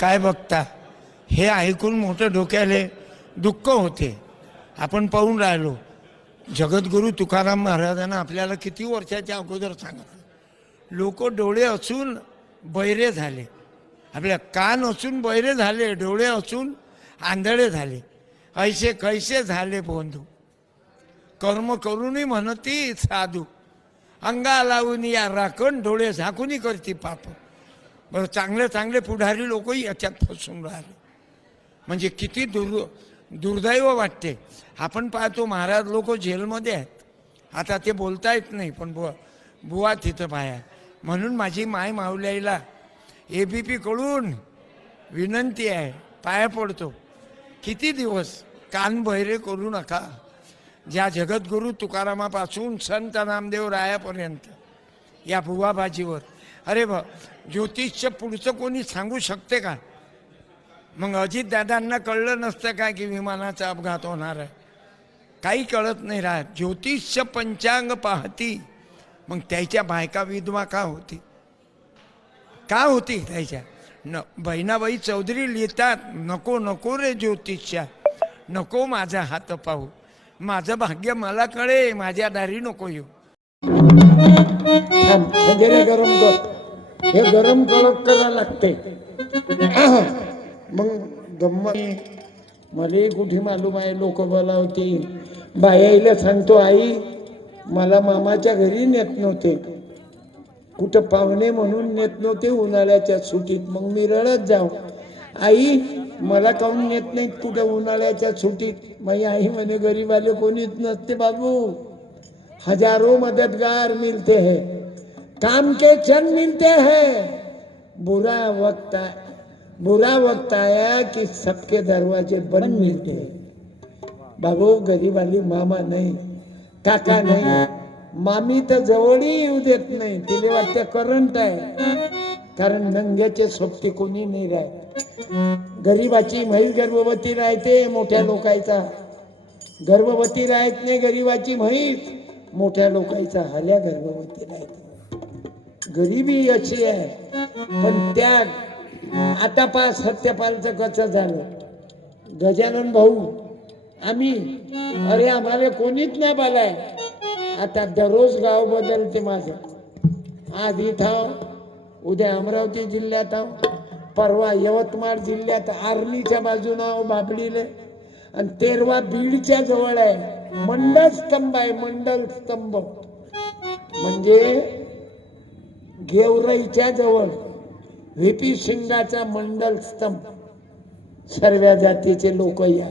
काय बघता, हे ऐकून मोठं डोक्याले दुःख होते. आपण पाहून राहिलो, जगद्गुरू तुकाराम महाराजांना आपल्याला किती वर्षाच्या अगोदर सांगितलं, लोक डोळे असून बहिरे झाले, आपल्या कान असून बहिरे झाले, डोळे असून आंधळे झाले, ऐसे कैसे झाले बंधू, कर्म करूनही म्हणती साधू, अंगा लावून या राखण, डोळे झाकूनही करती पाप. बरं, चांगले चांगले पुढारी लोकही याच्यात फसून राहिले. म्हणजे किती दुर्दैव वाटते. आपण पाहतो महाराज लोक जेलमध्ये आहेत, आता ते बोलता येत नाही, पण बुवा तिथं पाया. म्हणून माझी माय माऊलीला ABP कडून विनंती आहे, पाया पडतो, किती दिवस कान बहिरे करू नका. ज्या जगद्गुरू तुकारामापासून संत नामदेव रायापर्यंत या बुवाबाजीवर, अरे ज्योतिषचं पुढचं कोणी सांगू शकते का? मग अजितदादांना कळलं नसतं काय की विमानाचा अपघात होणार आहे? काही कळत नाही राहत. ज्योतिषचं पंचांग पाहती, मग त्याच्या बायका विधवा का होती? का होती त्याच्या? बहिणाबाई चौधरी लिहितात, नको नको रे ज्योतिषच्या, नको माझा हात पाहू, माझं भाग्य मला कळे, माझ्या दारी नको येऊ. गरम कर, हे गरम कडक करायला लागते. मग गम्मत मला कुठे मालूम आहे, लोक बोलावती. बाईला सांगतो, आई मला मामाच्या घरी नेत नव्हते, कुठं पाहुणे म्हणून नेत नव्हते उन्हाळ्याच्या सुट्टीत. मग मी रडत जाऊ, आई मला काहून नेत नाहीत कुठं उन्हाळ्याच्या सुट्टीत? माझी आई म्हणे, गरीबाले कोणीच नसते बाबू, हजारों मददगार मिलते हैं, काम के चंद मिलते हैं, बुरा वक्त आया कि सबके दरवाजे बंद मिलते हैं. बाबू गरीबाली मामा नाही, काका नाही, मामी तर जवळही येऊ देत नाही, तिला वाटतं करंट आहे. कारण नंग्याचे सोबती कोणी नाही राहत. गरीबाची म्हैस गर्भवती राहते, मोठ्या लोकांचा गर्भवती राहत नाही. गरीबाची म्हैस मोठ्या लोकांचा हल्या गर्भवती राहते. गरिबी अशी आहे. पण त्या आता पा सत्यपालचं कसं झालं, गजानन भाऊ आम्ही, अरे आम्हाला कोणीच नाही बोलाय. आता दररोज गाव बदलते माझं. आज इथं, उद्या अमरावती जिल्ह्यात आहो, परवा यवतमाळ जिल्ह्यात आर्मीच्या बाजूनं बाबडीले, आणि 13वा बीडच्या जवळ आहे. मंडल स्तंभ आहे, मंडल स्तंभ म्हणजे गेवराईच्या जवळ VP सिंगाचा मंडल स्तंभ. सर्व जातीचे लोक या,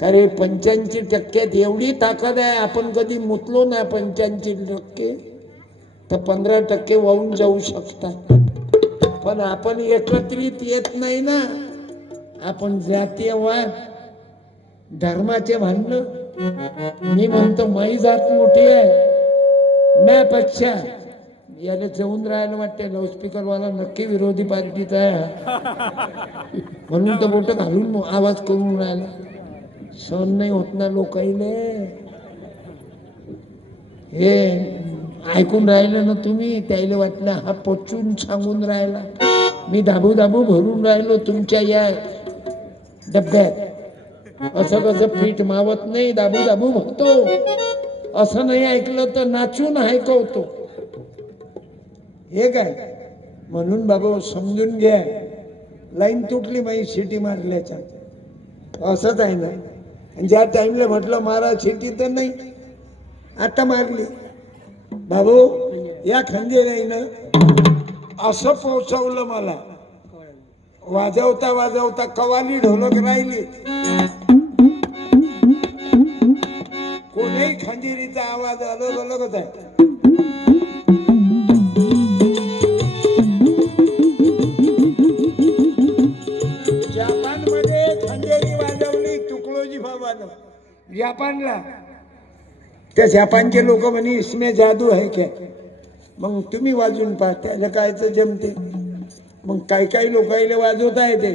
कारण 85% एवढी ताकद आहे. आपण कधी मुतलो ना 85%, तर 15% वाहून जाऊ शकतात. पण आपण एकत्रित येत नाही ना. आपण जातीयवाद, धर्माचे भांडण. मी म्हणतो माई जात मोठी आहे, म्यापेक्षा. याला जेवून राहायला वाटते, लाऊडस्पीकरवाला नक्की विरोधी पार्टीचा आहे, म्हणून तर बोट घालून आवाज करून राहिला. सहन नाही होत ना लोकाईले. हे ऐकून राहिलं ना तुम्ही, त्याला वाटलं हा पचून सांगून राहिला. मी दाबू दाबू भरून राहिलो तुमच्या या डब्यात. असं कसं पीठ मावत नाही, दाबू दाबू भरतो. असं नाही ऐकलं तर नाचून ऐकवतो. हे काय म्हणून बाबा समजून घ्या, लाईन तुटली माई शिटी मारल्याच्या. असंच आहे ना. ज्या टाइमला म्हटलं मारा शिटी तर नाही, आता मारली. बाबू या खंजीराईनं असं पोचवलं मला, वाजवता वाजवता कवाली ढोलक राहिली. कोणीही खंजीरीचा आवाज अलग अलगच आहे. जपानमध्ये खंजेरी वाजवली तुकडोजी बाबानं, जपानला. त्या जपानचे लोक म्हणे इसमें जादू है क्या? मग तुम्ही वाजून पहा, त्याला कायचं जमते. मग काही काही लोकांना वाजवता येते.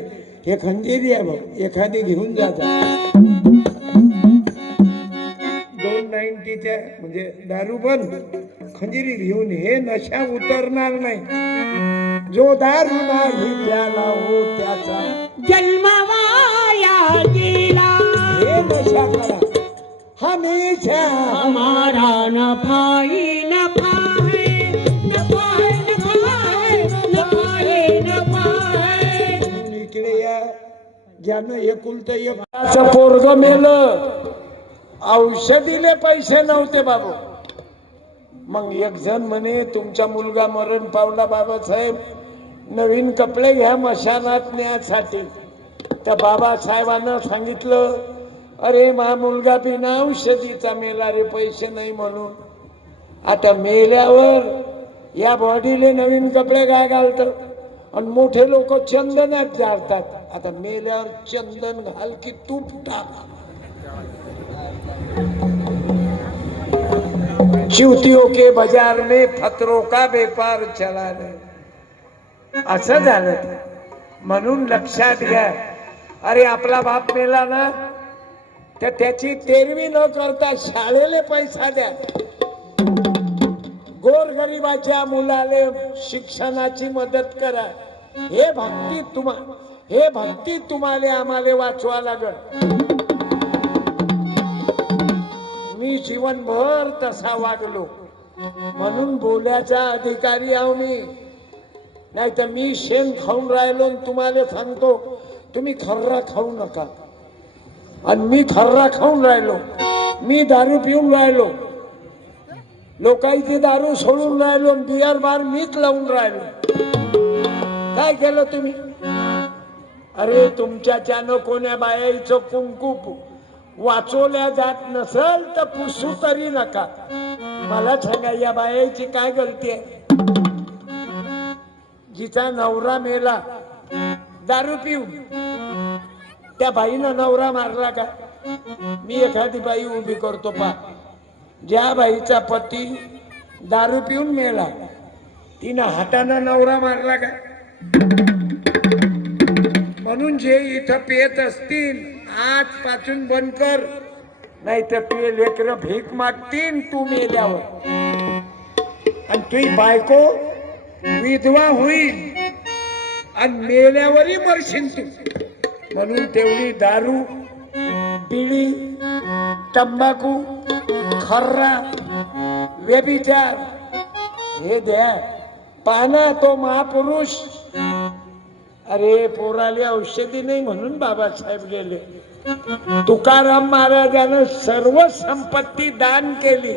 हे खंजेरी आहे बघ, एखादी घेऊन जातात. 290च्या म्हणजे दारू बंद, खंजिरी घेऊन. हे नशा उतरणार नाही. जो दारू नाही प्याला हो त्याचा जन्मवाया गेला हे नशा करा हमेशा हमारा नफाई नफा है नफा है नफा है नफा है नफा है म्हणून इकडे या ज्यानं एकुलतं एक पोरग मेलं औषधीले पैसे नव्हते बाबू मग एक जण म्हणे तुमचा मुलगा मरण पावला बाबासाहेब नवीन कपडे घ्या मशानात न्यासाठी त्या बाबासाहेबांना सांगितलं अरे मा मुलगा बिना औषधीचा मेला रे पैसे नाही म्हणून आता मेल्यावर या बॉडीले नवीन कपडे काय घालतात आणि मोठे लोक चंदनात जाळतात आता मेल्यावर चंदन घाल की तूप टाक चूतियों के बाजार में फतरों का व्यापार चला रे असं झालं म्हणून लक्षात घ्या अरे आपला बाप मेला ना तर त्याची तेरवी न करता शाळेले पैसा द्या गोरगरिबाच्या मुलाले शिक्षणाची मदत करा हे भक्ती तुम्हाला आम्हाला वाचवा लागल मी जीवनभर तसा वागलो म्हणून बोलायचा अधिकारी आहो मी नाही तर मी शेण खाऊन राहिलो तुम्हाला सांगतो तुम्ही खर्रा खाऊ नका आणि मी खर्रा खाऊन राहिलो मी दारू पिऊन राहिलो लोकांची दारू सोडून राहिलो बियर बार मीच लावून राहिलो काय केलं तुम्ही अरे तुमच्याच्यानं कोण्या बायाचं कुंकू वाचवल्या जात नसल तर पुसू तरी नका मला सांगा या बायाची काय गलती आहे जिचा नवरा मेला दारू पिऊ त्या बाईनं नवरा मारला का मी एखादी बाई उभी करतो पा ज्या बाईचा पती दारू पिऊन मेला तिनं हातानं नवरा मारला का म्हणून जे इथं पेत असतील आजपासून बंद कर नाही तर तुझे लेकर भीक मागतील तू मेल्यावर आणि तुझी बायको विधवा होईल आणि मेल्यावरही मरशील तू म्हणून तेवढी दारू बिडी तंबाखू खर्रा व्यभिचार हे द्या पाहना तो महापुरुष अरे पोराले औषधी नाही म्हणून बाबासाहेब गेले तुकाराम महाराजानं सर्व संपत्ती दान केली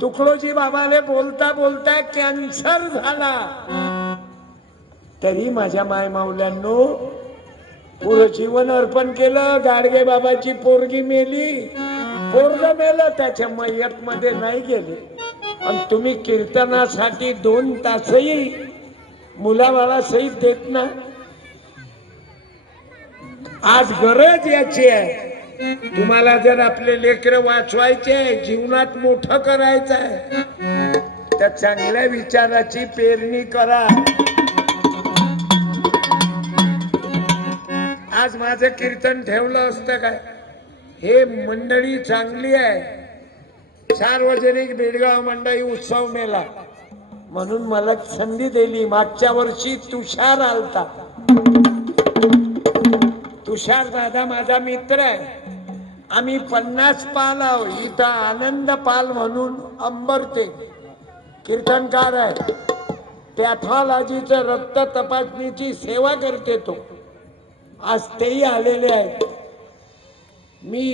तुकडोजी बाबाले बोलता बोलता कॅन्सर झाला तरी माझ्या माय माऊल्यांनो पुरं जीवन अर्पण केलं गाडगे बाबाची पोरगी मेली पोरग मेलं त्याच्या मयत मध्ये नाही गेले आणि तुम्ही कीर्तनासाठी 2 तासही मुलाबाळा सहित देत ना आज गरज याची आहे तुम्हाला जर आपले लेकरं वाचवायचे जीवनात मोठं करायचं आहे तर चांगल्या विचाराची पेरणी करा आज माझं कीर्तन ठेवलं असतं काय हे मंडळी चांगली आहे सार्वजनिक बेडगाव मंडळी उत्सव मेला म्हणून मला संधी दिली मागच्या वर्षी तुषार आलता तुषार दादा माझा मित्र आहे आम्ही 50 पाल आहो इथं आनंद पाल म्हणून अंबरते कीर्तनकार आहे पॅथॉलॉजीचं रक्त तपासणीची सेवा करते तो आज तेही आलेले आहेत मी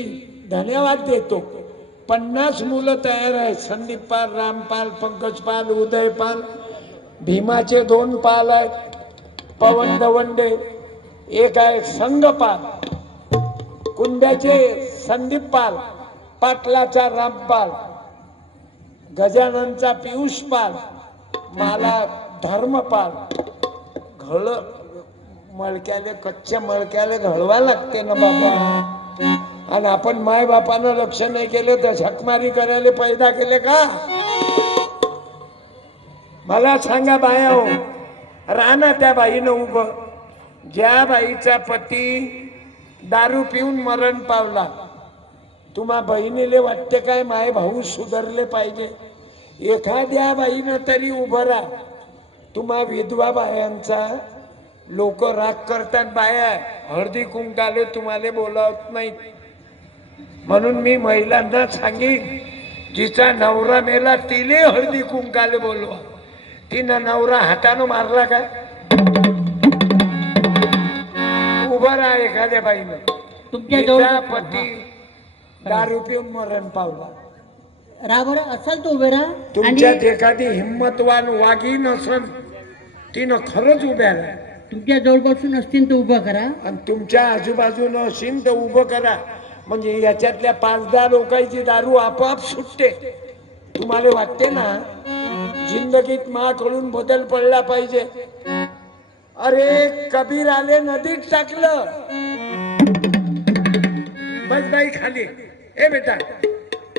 धन्यवाद देतो 50 मुलं तयार आहेत संदीप पाल रामपाल पंकज पाल उदय पाल भीमाचे 2 पाल आहेत पवन दवंडे एक आहे संघपाल कुंड्याचे संदीप पाल पाटलाचा रामपाल गजाननचा पियुष पाल मला धर्मपाल घळ मळक्याले कच्च्या मळक्याले घळवा लागते ना बाबा आणि आपण माय बापानं लक्ष नाही केलं तर झकमारी करायला पैदा केले का मला सांगा बाया हो राणा त्या बाईनं उभं ज्या बाईचा पती दारू पिऊन मरण पावला तुम्हा बहिणीले वाटते काय माय भाऊ सुधारले पाहिजे एखाद्या बाईनं तरी उभं राहा. तुम्हा विधवा बायांचा लोक राग करतात. बाया हळदी कुंकाले तुम्हाला बोलावत नाही, म्हणून मी महिलांना सांगेन जिचा नवरा मेला तिले हळदी कुंकाले बोलवा. तिनं नवरा हातानं मारला का? उभं राहा एखाद्या बाईनं. तुमच्या तिचा जवळ पती दारू पिऊन मरण पावला. राबर असाल तर उभे राहा. तुमच्यात आणि एखादी हिम्मतवान वागी नसन तिनं खरंच उभ्या राहा. तुमच्या जवळपासून असतील तर उभं करा. आणि तुमच्या आजूबाजूनं असेल तर उभं करा. म्हणजे याच्यातल्या 5-10 लोकांची दारू आपोआप सुटते. तुम्हाला वाटते ना जिंदगीत माकडून बदल पडला पाहिजे. अरे कबीर आले नदीत टाकलं. बस बाई खाली. ए बेटा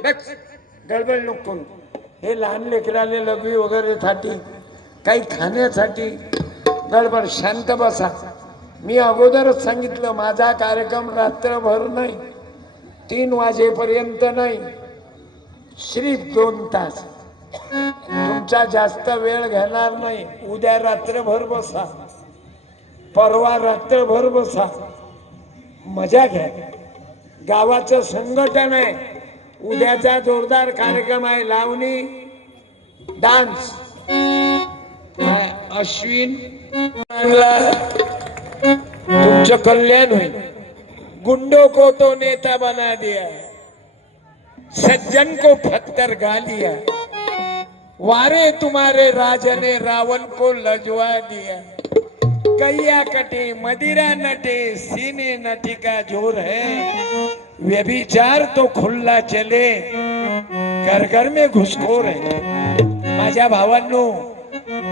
बस, गडबड नको करू. हे लहान लेकराले लघवी वगैरे साठी काही खाण्यासाठी गडबड. शांत बसा. मी अगोदरच सांगितलं माझा कार्यक्रम रात्रभर नाही, 3 वाजेपर्यंत नाही, श्री 2 तास. तुमचा जास्त वेळ घेणार नाही. उद्या रात्रभर बसा, परवा रात्रभर बसा, मजा घ्या. गावाचं संघटन आहे. उद्याचा जोरदार कार्यक्रम आहे. लावणी, डान्स. अश्विन तुमचं कल्याण होईल. गुंडों को तो नेता बना दिया, सज्जन को पत्थर गा लिया, वारे तुम्हारे राज ने रावण को लजवा दिया. कैया कटे मदिरा नटे सीने नटी का जोर है, व्यभिचार तो खुल्ला चले घर घर में घुसखोर है. माझ्या भावांनो,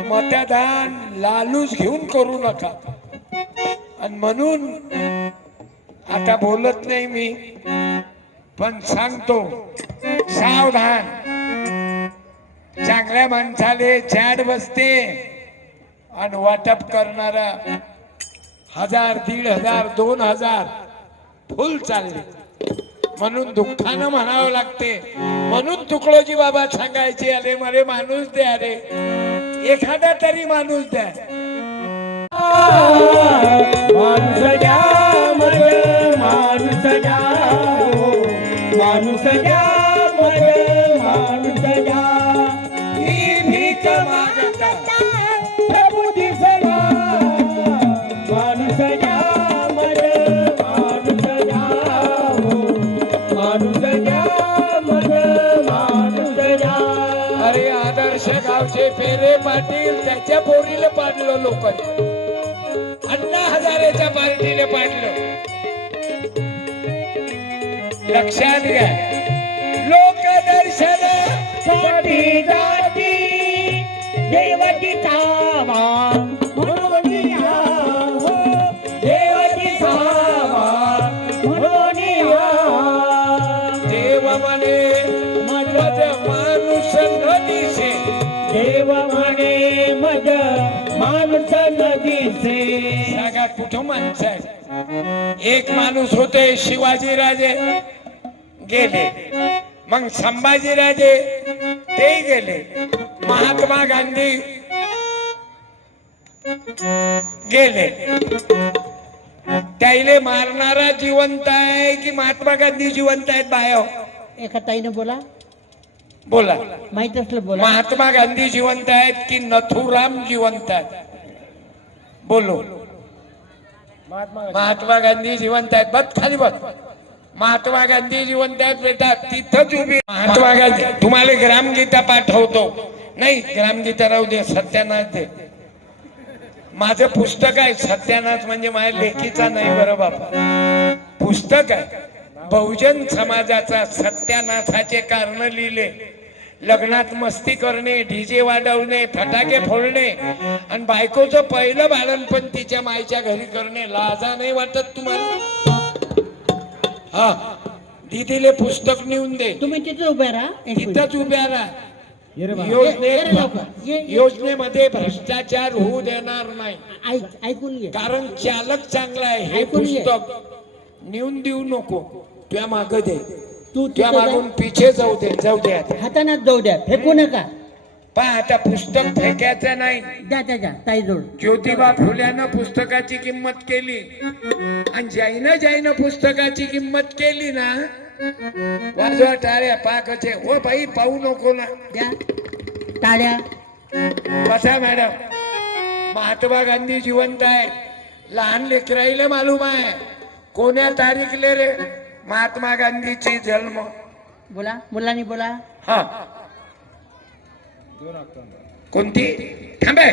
मतदान लालूच घेऊन करू नका. आणि म्हणून आता बोलत नाही मी, पण सांगतो सावधान. चांगल्या माणसाले चॅड बसते आणि वाटप करणारा 1000, 1500, 2000 फुल चालले. म्हणून दुःखानं म्हणावं लागते. म्हणून तुकडोजी बाबा सांगायचे, अरे मरे माणूस द्या रे, एखादा तरी माणूस द्या. माणूस द्या मग माणूस द्या, माणूस द्या मग माणूस द्या. ही भीक मागता प्रभू दिसला, माणूस द्या मग माणूस द्या, माणूस द्या मग माणूस द्या. अरे आदर्श गावचे फेरे पाटील त्याच्या पोरीला पाडलं लोकांनी. अण्णा हजारेच्या पार्टीने पाडलं. लक्षात घ्या. लोकदर्शन साठी जाती देवती सावा म्हणून या, हो, देवती सावा म्हणून या. देव म्हणे मज माणूस न दिसे, देव म्हणे मज माणूस न दिसे. सांगा कुठं माणसं आहे? एक माणूस होते शिवाजीराजे, गेले. मग संभाजीराजे ते गेले. महात्मा गांधी गेले. त्याले मारणारा जिवंत आहे की महात्मा गांधी जिवंत आहेत? बायो एका ताईने बोला, बोला. माहित असलं बोला. महात्मा गांधी जिवंत आहेत की नथुराम जिवंत आहेत? बोलो. महात्मा गांधी जिवंत आहेत. बस खाली बस. महात्मा गांधी जिवंत आहेत बेटा, तिथंच उभी. महात्मा गांधी, तुम्हाला ग्रामगीता पाठवतो. नाही ग्रामगीता राहू दे, सत्यानाश दे. माझं पुस्तक आहे सत्यानाश, म्हणजे माझ्या लेखीचा नाही बरं बाबा. पुस्तक आहे बहुजन समाजाचा सत्यानाशाचे कारण लिहिले. लग्नात मस्ती करणे, डीजे वाजवणे, फटाके फोडणे आणि बायकोचं पहिलं बाळणपण तिच्या मायच्या घरी करणे. लाजा नाही वाटत तुम्हाला? हा, दीदीले पुस्तक नेऊन दे. तुम्ही तिथे उभे राहा. तिथंच उभ्या राहा. ये. योजनेमध्ये भ्रष्टाचार होऊ देणार नाही. ऐकून घे. कारण चालक चांगला आहे. हे ऐकून घे. पुस्तक नेऊन देऊ नको, तुझ्या माग दे. तू त्या तिथं मागून पिछे जाऊ दे आता. हातानात जाऊ द्या, फेकू नका. पहा आता पुस्तक फेकायचं नाही. द्या ताईजोड. ज्योतिबा फुल्यानं पुस्तकाची किंमत केली आणि ज्याईनं पुस्तकाची किंमत केली ना, वाजवा टाळ्या पाकचे. हो बाई पाहू नको ना. द्या टाळ्या. बसा मॅडम. महात्मा गांधी जिवंत आहे. लहान लेकराईला मालूम आहे कोण्या तारीखले रे महात्मा गांधीची जन्म. बोला, मुलांनी बोला. हा कोणती? थांबे.